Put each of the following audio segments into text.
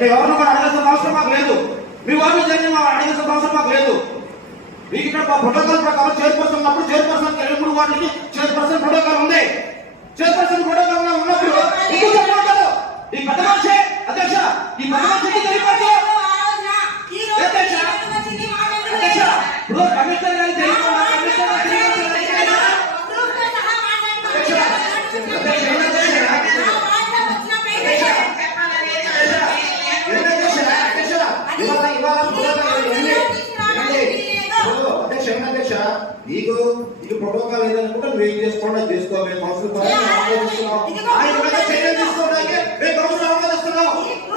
మేము ఎవరిని కూడా అడగాల్సిన అవసరం మాకు లేదు. మీ వాళ్ళు జరిగిన అడగాల్సిన అవసరం మాకు లేదు. మీకు ఇక్కడ ప్రోటోకాల్ ప్రకారం చైర్పర్సన్ ఉన్నప్పుడు చైర్పర్సన్ 23 వార్డులకి చైర్పర్సన్ ప్రోటోకాల్ ఉంది. చైర్పర్సన్ ప్రోటోకాల్ ఉన్నప్పుడు ఇంకో చెప్పారు ఈ పెద్ద మనిషి అధ్యక్ష, ఈ పెద్ద మనిషికి తెలియదు అధ్యక్ష. ఇప్పుడు కమిషనర్ గారికి తెలియదు, కమిషనర్ నీకు ఇది ప్రోటోకాల్ ఏదనుకుంటే నువ్వు ఏం చేసుకోండి చేసుకో. మేము కౌన్సిల్ చర్యలు తీసుకోవడానికి మేము కౌన్సిల్ ఆమోదిస్తున్నాం.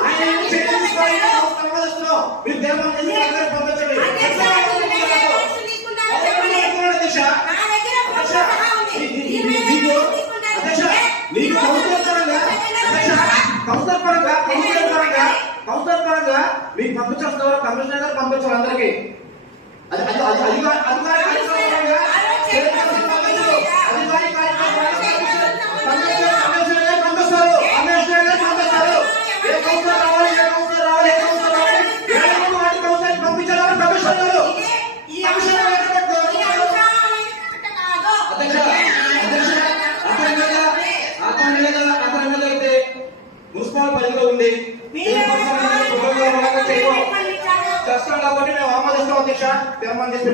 ఆయన చర్యలు తీసుకోవడానికి ఆమోదిస్తున్నాం. మీరు దేవాలయం పంపించండి. నీకు కౌన్సిలర్ పరంగా మీకు పంపించేస్తున్నారు. కమిషనర్ గారు పంపించారు అందరికి. మున్సిపల్ పరిధిలో ఉంది చేస్తాం కాబట్టి మేము ఆమోదిస్తాం అధ్యక్ష. తీర్మానం చేసి